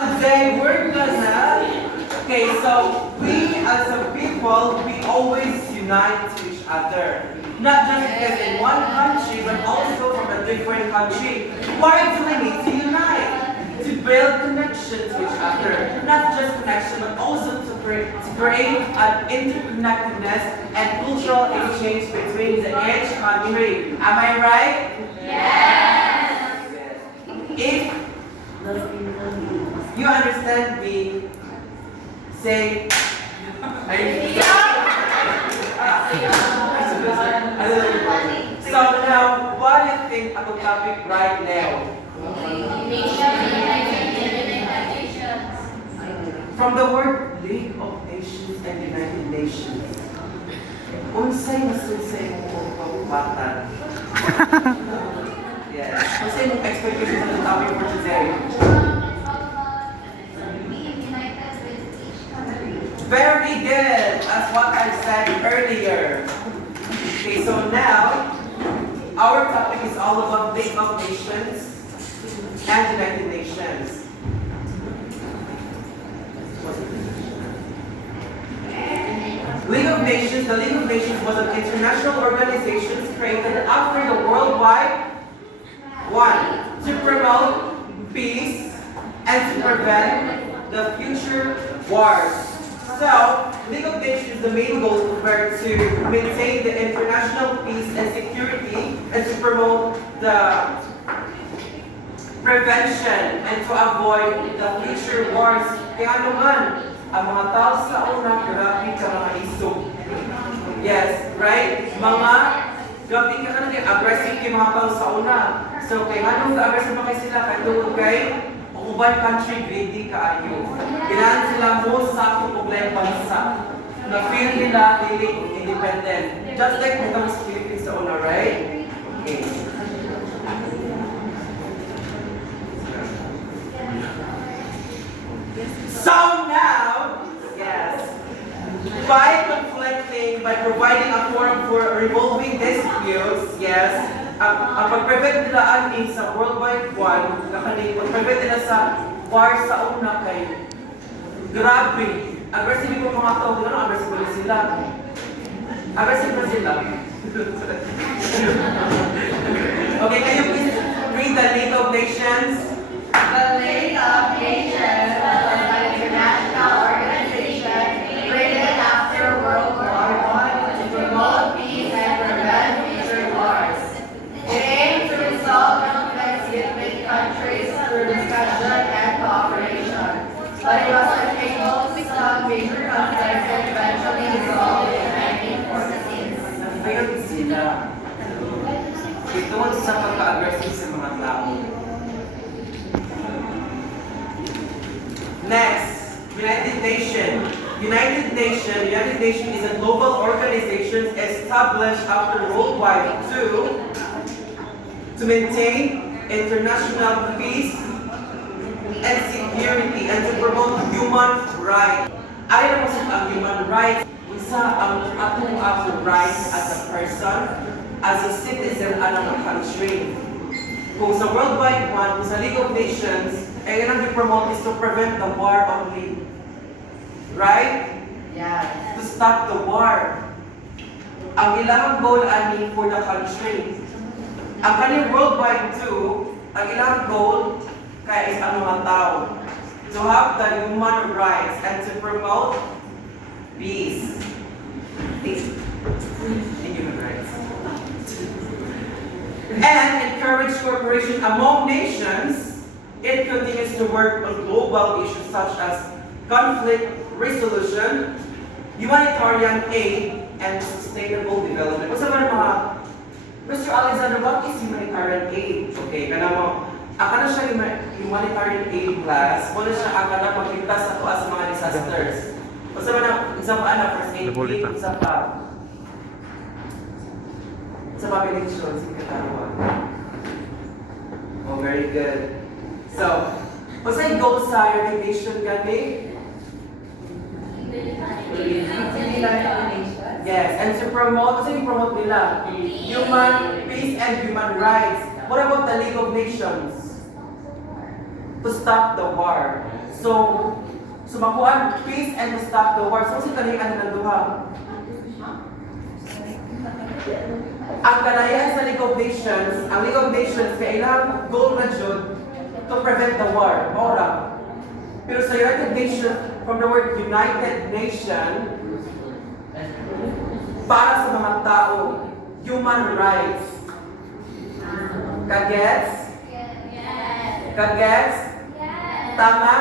Today we're gonna, okay, so we as a people, we always unite to each other. Not just because in one country, but also from a different country. Why do we need to unite? To build connection to each other. Not just connection, but also to create an interconnectedness and cultural exchange between each country. Am I right? Yes! If you understand me, say, so now, what do you think about topic right now? From the word League of Nations and United Nations, unsay masunsay mo pagpapatan? Yes. Unsay mong expectations on the topic for today? Very good. That's what I said earlier. Okay, so now our topic is all about League of Nations and United Nations. League of Nations, the League of Nations was an international organization created after the World War I to promote peace and to prevent the future wars. So, League of Nations, the main goal were to maintain the international peace and security and to promote the prevention and to avoid the future wars. Kaya naman, ang mga tao sa una, grabe ka mga isog. Yes, right? Grabe ka na aggressive kay mga tao sa una. So, kaya nga nung aggressive pa kayo sila, kaya tungkol kay ubang country, greedy kaayo. Kailangan sila mo sa problema bansa. Na-feel nila, feeling independent. Just like nito sa Philippines sa una, right? Okay. So now, yes, by providing a forum for resolving disputes, yes, ang pag-prevent nila ani sa World War I, pag-prevent nila sa war sa una kay grabe. Aggressive yung mga tao, gano'n aggressive na sila. Aggressive na sila. Okay, can you please read the League of Nations? The League of Nations was an international organization created after World War I to promote peace and prevent future wars. It aimed to resolve conflicts between countries through discussion and cooperation, but it was unable to solve major conflicts and eventually dissolved in 1946. Failed sila. Ito sa pagka-aggressive sa mga tao. Next, United Nations. United Nations is a global organization established after World War II to maintain international peace and security and to promote human rights. Ay na po ang human rights. Isa ang atong rights as a person, as a citizen of a country. Kung sa World War I, kung sa League of Nations, ay yun ang i-promote is to prevent the war only. Right? Yes. To stop the war. Ang ilang goal ani for the country. Ang kaning World War II, ang ilang goal kaya is ang mga tao. To have the human rights and to promote peace. Peace. And human rights. And encourage cooperation among nations. It continues to work on global issues such as conflict resolution, humanitarian aid, and sustainable development. What's about mga Mr. Alexander, what is humanitarian aid? Okay, kana mo, akala siya humanitarian aid class, wala siya akala magkita sa to as mga disasters. What's about isa pa na first aid kit, isa pa pinag-show, sige katawan. Oh, very good. So, what's yung goal sa United Nations gani? Yes, and to promote, kasi promote nila human peace and human rights. What about the League of Nations? to stop the war. So makuan peace and to stop the war. So si kanian ng duha. Ang kanayan sa League of Nations, ang League of Nations kay ilang goal na jud to prevent the war. Ora. Pero sa United Nations, from the word United Nation, para sa mga tao, human rights. Kagets? Kagets? Tama?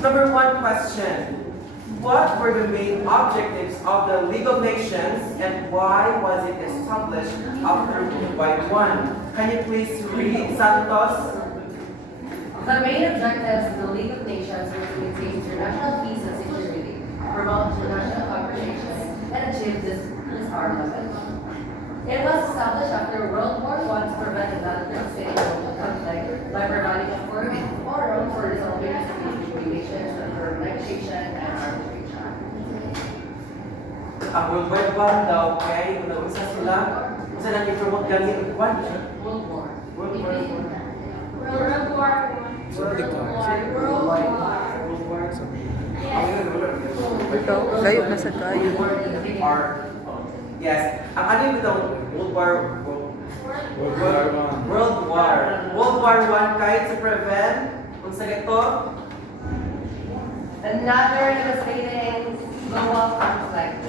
Number one question. What were the main objectives of the League of Nations and why was it established after World War I? Can you please read, Santos? The main objectives of the League of Nations were to maintain international peace and security, promote international cooperation, and achieve disarmament. It was established after World War I to prevent the devastating global conflict by providing a forum for resolving disputes between nations and for negotiation and arbitration. Ang World War I daw, okay? Kung naunsa sila, unsa nang i-promote gani ang kwan? World War. World War I. World War Ikaw, layo na sa kayo. Yes. Ang ano yung itong World War I kahit to prevent kung sa ito Another devastating global conflict.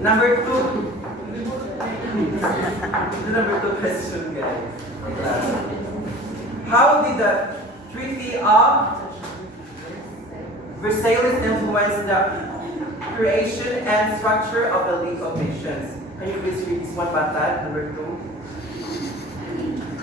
number two. Number two question, guys. How did the Treaty of Versailles influence the creation and structure of the League of Nations? Can you please read this one, Patad? Number two.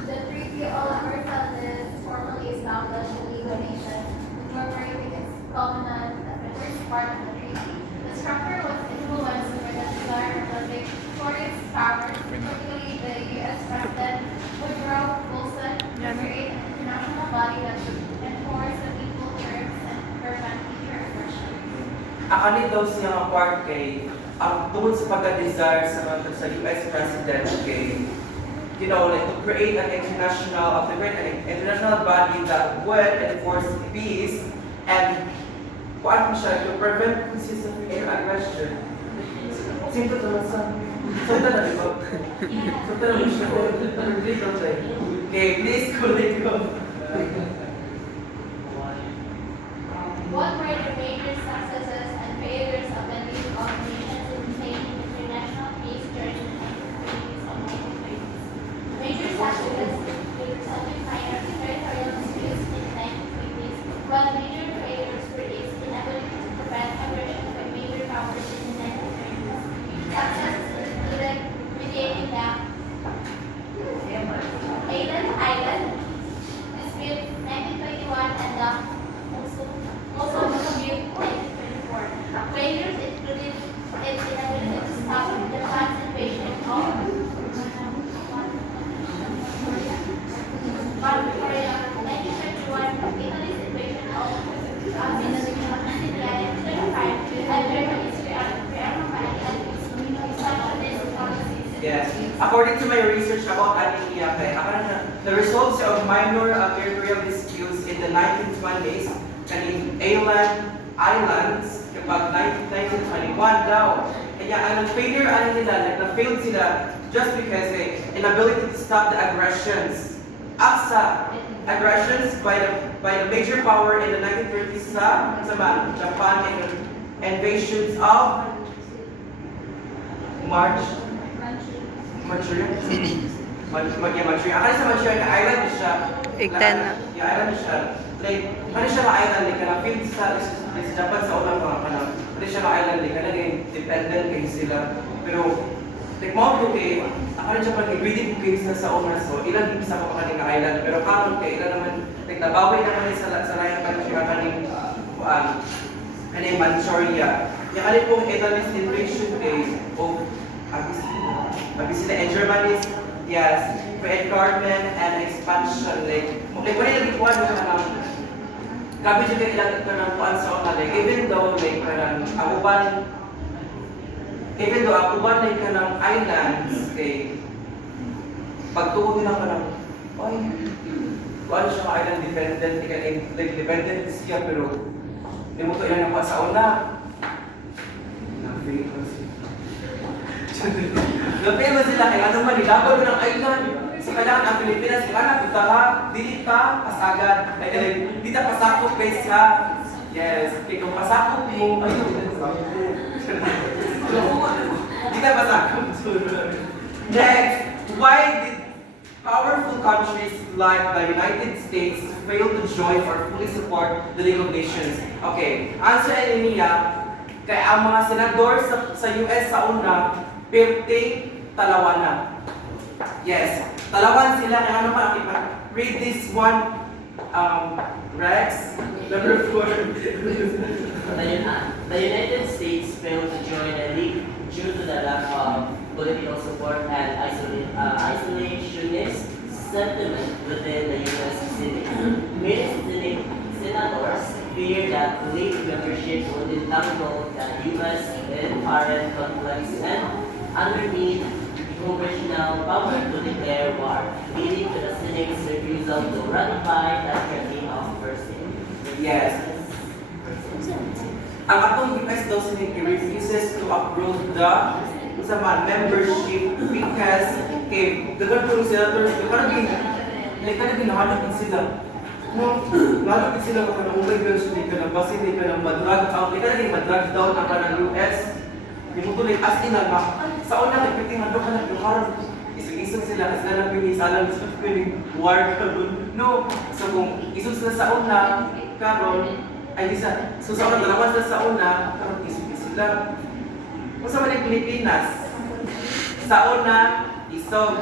The Treaty of Versailles formally established the League of Nations, incorporating its covenant as the first part of the treaty. The structure was influenced by the desire of the big for its powers, particularly the U.S. President Woodrow Wilson, to create an international body that should enforce the equal terms and prevent future aggression. Ang ano daw siya ang part kay ang tungkol sa pagka-desire sa US President kay like to create an international body that would enforce peace and paano siya to prevent future aggression. Simple naman sa na, di ba? Sunta naman siya. Okay, please collect ko. What were the major successes and failures of the League of Nations in maintaining international peace during the 1930s and 1930s? Major successes were resolving minor territorial disputes in the 1920s, while major failures were its inability to prevent aggression by major powers in the 1930s. Successes included mediating the Aden Island dispute 1921 and the also dispute 1924. Failures included its inability to stop Japan's invasion of North Korea. 1931, Italy's invasion of Indonesia. 1935, and Germany's rearmament and its expansionist policies. Yes. According to my research about anemia, the results of minor territorial disputes in the 1920s kaning Islands kapag 1921 daw. Kaya ang failure nila, na-failed sila just because inability to stop the aggressions. Aggressions by the major power in the 1930s sa Japan and invasions of Manchuria. Akala sa Manchuria na island siya. Igtan na. Yung island siya. Like, ano siya na island, like, na-feel sa Japan sa unang mga panahon. Ano siya na island, like, naging dependent kayo sila. Pero, like, mga po kayo, akala siya pag nag-reading kayo sa una, so, ilan isa pa kaning na island. Pero karon kayo, ilan naman, like, nabawi naman sa layang Manchuria kaning Manchuria. Yung ano pong Italy's invasion kayo, sila and Germany's, yes, encouragement and expansion, like wala yung ikuan mo kanang grabe dyan ilang ito ng kuan sa una, like even though, like parang ang uban Even though ako ba na ka ng islands, kay pagtuo din ako ng, ay, ano siya ka island dependent, like dependent siya, pero hindi mo to ilan ako sa una. Na-famous sila kaya ano man, nilaban mo ng island. So kailangan ang Pilipinas, kung anak, punta ka, dili pa, pasagad. Di ta pasakop guys ha. Yes, kaya kung pasakop mo, ayun, di ta pasakop. Next, why did powerful countries like the United States fail to join or fully support the League of Nations? Okay, answer niya, kaya ang mga senador sa US sa una, perting talawan na. Yes, talawan sila kaya ano pa, read this one, Rex, number 4. The United States failed to join the league due to the lack of political support and isolationist sentiment within the U.S. Senate. Many senators fear that league membership would entangle the U.S. in foreign conflicts and undermine congressional power to declare war, leading to the Senate's refusal to ratify the Treaty of Versailles. Yes. Ang atong US daw Senate refuses to approve the membership because kay dagan po senators kanang nahanap sila. No, nahanap sila kung anong regulation ka na base ni ka ng madrag out kanang madrag down ang kanang US. Gimutuloy as in nga sa una nagpiting nga ka na karon isog-isog sila kasi na pinisalang sa piling war karon. No, so kung isog sila sa una karon ay di sa so sa una dalawa sila sa una karon isog sila. Kung sa mga Pilipinas sa una isog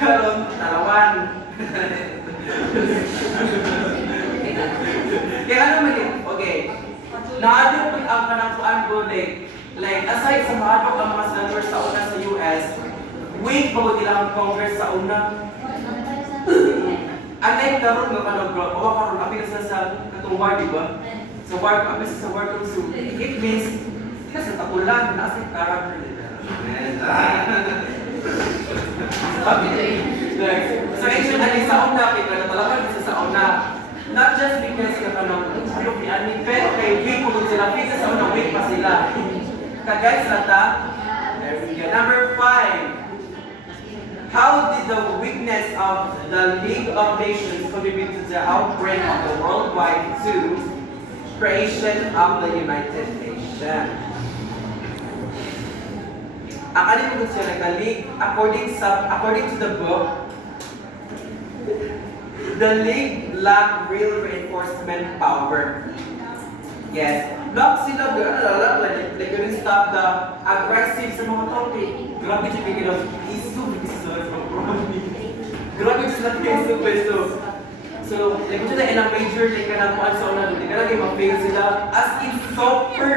karon talawan. Kaya ano man okay. Naadyo po ang kanangkuan ko like aside sa maadyo ang mga senators sa una sa US, weak ba nila ang Congress sa una? Unlike karon nga kanang bro, o karon apil sa katong war, di ba? Sa war, apil sa war tong so it means sila sa tapulan na sa character nila. So actually, sa una, kaya talaga isa sa una. Not just because ka kanang ano piani, pero kay weak kung sila pisa sa una, weak pa sila. Kagay sa ta, there we go. Number 5. How did the weakness of the League of Nations contribute to the outbreak of the worldwide II creation of the United Nations? Akali mo siya nag-league according to the book, the League lacked real reinforcement power. Yes, block sila like gonna stop the aggressive sa mga topic. Grabe siya bigyan ng isu grabe sila isu peso. So, like mo siya na major like kanang kuan sa una, di ka lagi ma-fail sila as in super.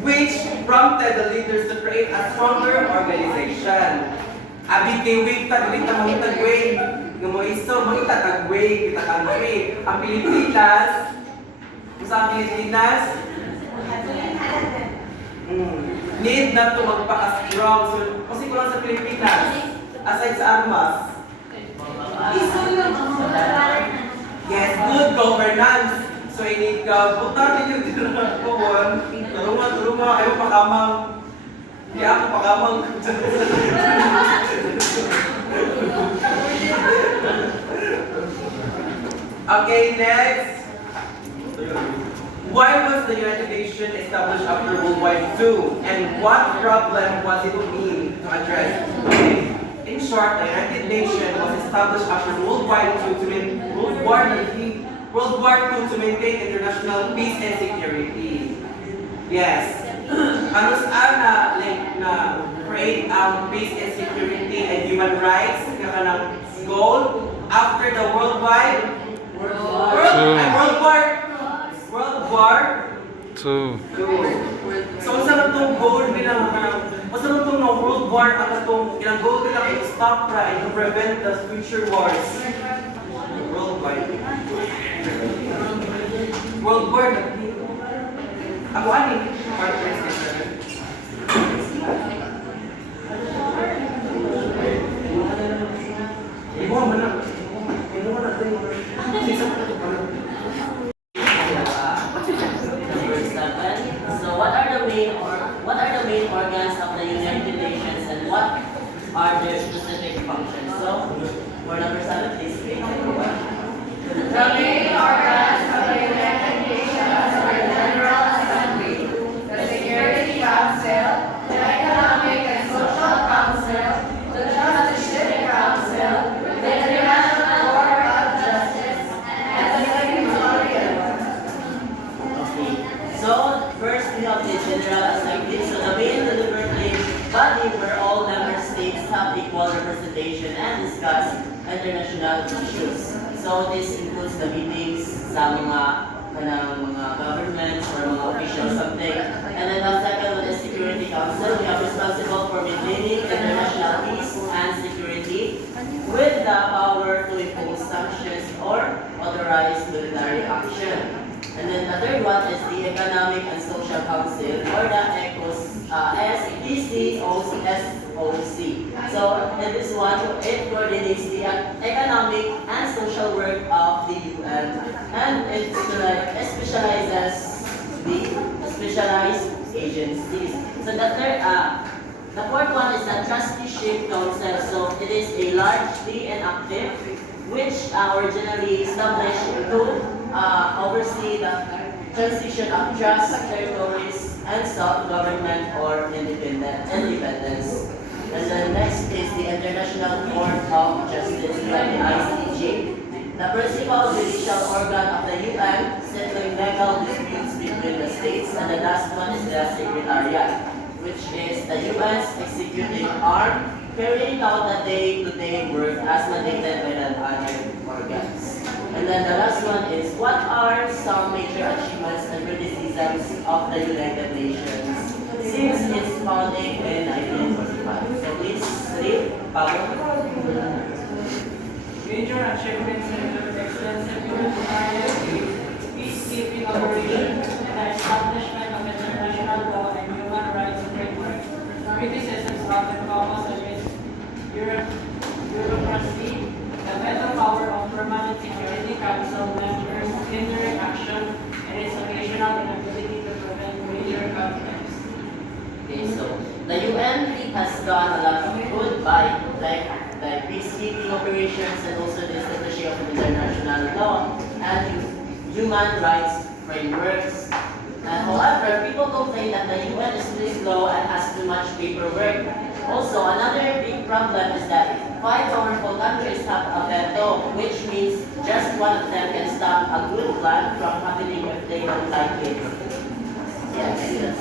Which prompted the leaders to create a stronger organization. Abi kay week ta dili ta mangitag way, nga mo iso mo itatag way, kita country. Ang Pilipinas, sa Pilipinas, need na to magpaka-strong. So, kasi ko lang sa Pilipinas, aside sa armas, yes, good governance. So, ini ka, buta ninyo dito na kuwan. Tulungan, ayaw pakamang. Hindi ako pakamang. Okay, next. Why was the United Nations established after World War II? And what problem was it mean to address? Okay. In short, the United Nations was established after World War II to maintain international peace and security. Yes. Ano saan na create peace and security and human rights kanang goal after the World War II. So unsa na tong goal nila unsa na tong World War ang atong ilang goal nila kay stop to prevent the future wars. World War II. World War. Ako ani, partners din. Ibo mo na. Ibo mo na tayo. Number 7. So what are the main organs of the United Nations and what are their specific functions? So for number 7, please read everyone. The main organs of the United Nations are the General Assembly, the Security Council, the Economic and Social Council, the Trusteeship Council, the International Court of Justice, and the Secretariat. Okay. So first we have the General Assembly. So the main deliberative body where all member states have equal representation and discuss international issues. So this includes the meetings sa mga governments or mga officials something. And then the second one is Security Council. We are responsible for maintaining international peace and security with the power to impose sanctions or authorize military action. And then the third one is the Economic and Social Council or the ECOSOC. So in this one, it coordinates the economic and social work of the UN and it specializes the specialized agencies. So the fourth one is the Trusteeship Council. So it is a largely inactive which originally established to oversee the transition of trust, territories, and self-government or independence. And then next is the International Court of Justice, the ICJ, the principal judicial organ of the UN, settling legal disputes between the states. And the last one is the Secretariat, which is the UN's executive arm, carrying out the day-to-day work as mandated by the other organs. And then the last one is, what are some major achievements and criticisms of the United Nations since its founding in 1945? So please read, Pablo. Major achievements include extensive humanitarian, peacekeeping operations, and the establishment of international law and human rights framework. Criticisms often focus against bureaucracy, the veto power of permanent Security Council members, hindering action, and its occasional inability to prevent major conflicts. Okay, so the UN has done a lot of good by like peacekeeping operations and also the establishing of international law and human rights frameworks. However, people complain that the UN is too slow and has too much paperwork. Also, another big problem is that 5 powerful countries have a veto, which means just one of them can stop a good plan from happening if they don't like it. Yes, yes.